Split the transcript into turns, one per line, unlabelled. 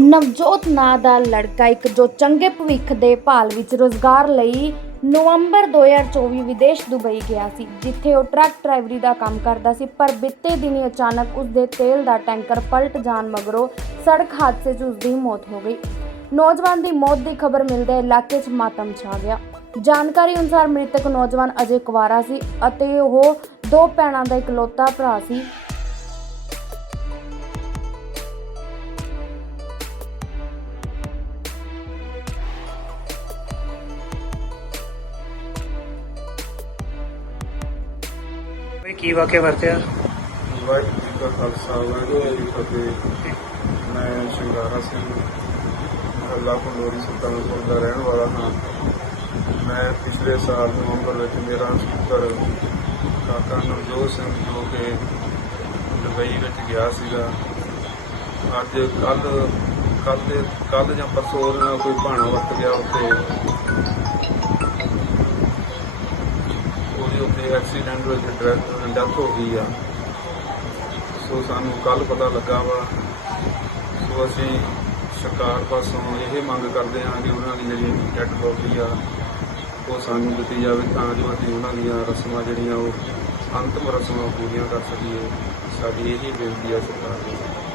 ਨਵਜੋਤ ਨਾਂ ਦਾ ਲੜਕਾ ਇੱਕ ਜੋ ਚੰਗੇ ਭਵਿੱਖ ਦੇ ਭਾਲ ਵਿੱਚ ਰੋਜ਼ਗਾਰ ਲਈ ਨਵੰਬਰ 2024 ਵਿਦੇਸ਼ ਦੁਬਈ ਗਿਆ ਸੀ, ਜਿੱਥੇ ਉਹ ਟਰੱਕ ਡਰਾਈਵਰੀ ਦਾ ਕੰਮ ਕਰਦਾ ਸੀ, ਪਰ ਬਿੱਤੇ ਦਿਨੀ ਅਚਾਨਕ ਉਸ ਦੇ ਤੇਲ ਦਾ ਟੈਂਕਰ ਪਲਟ ਜਾਣ ਮਗਰੋਂ ਸੜਕ ਹਾਦਸੇ 'ਚ ਉਸ ਦੀ ਮੌਤ ਹੋ ਗਈ। ਨੌਜਵਾਨ ਦੀ ਮੌਤ ਦੀ ਖਬਰ ਮਿਲਦੇ ਇਲਾਕੇ 'ਚ ਮਾਤਮ ਛਾ ਗਿਆ। ਜਾਣਕਾਰੀ ਅਨੁਸਾਰ ਮ੍ਰਿਤਕ ਨੌਜਵਾਨ ਅਜੇ ਕੁਵਾਰਾ ਸੀ ਅਤੇ ਉਹ ਦੋ ਭੈਣਾਂ ਦਾ ਇਕਲੌਤਾ ਭਰਾ ਸੀ।
ਬਈ ਕੀ ਵਾਕਿਆ ਵਰਤਿਆ?
ਵਾਹਿਗੁਰੂ ਜੀ ਕਾ ਖਾਲਸਾ, ਵਾਹਿਗੁਰੂ ਜੀ ਕੀ ਫਤਿਹ। ਮੈਂ ਸ਼ਿੰਗਾਰਾ ਸਿੰਘ, ਅੱਲਾ ਪੰਡੋਰੀ ਸੁਲਤਾਨਪੁਰ ਦਾ ਰਹਿਣ ਵਾਲਾ ਹਾਂ। ਮੈਂ ਪਿਛਲੇ ਸਾਲ ਨਵੰਬਰ ਵਿੱਚ ਮੇਰਾ ਸਪੀਕਰ ਕਾਕਾ ਨਵਜੋਤ ਸਿੰਘ ਜੋ ਕਿ ਦੁਬਈ ਵਿੱਚ ਗਿਆ ਸੀਗਾ। ਅੱਜ ਕੱਲ ਕੱਲ ਦੇ ਕੱਲ ਜਾਂ ਪਰਸੋਂ ਨਾਲ ਕੋਈ ਭਾਣਾ ਵਰਤ ਗਿਆ ਉੱਥੇ। ਐਕਸੀਡੈਂਟ ਵਿੱਚ ਡੈਥ ਹੋ ਗਈ ਆ। ਸੋ ਸਾਨੂੰ ਕੱਲ ਪਤਾ ਲੱਗਾ ਵਾ। ਸੋ ਅਸੀਂ ਸਰਕਾਰ ਪਾਸੋਂ ਇਹ ਮੰਗ ਕਰਦੇ ਹਾਂ ਕਿ ਉਹਨਾਂ ਦੀ ਜਿਹੜੀ ਡੈਡ ਬੋਡੀ ਆ, ਉਹ ਸਾਨੂੰ ਦਿੱਤੀ ਜਾਵੇ ਤਾਂ ਜੋ ਅਸੀਂ ਉਹਨਾਂ ਦੀਆਂ ਰਸਮਾਂ ਜਿਹੜੀਆਂ ਉਹ ਅੰਤਮ ਰਸਮਾਂ ਪੂਰੀਆਂ ਕਰ ਸਕੀਏ। ਸਾਡੀ ਇਹ ਬੇਨਤੀ ਆ ਸਰਕਾਰ ਨੂੰ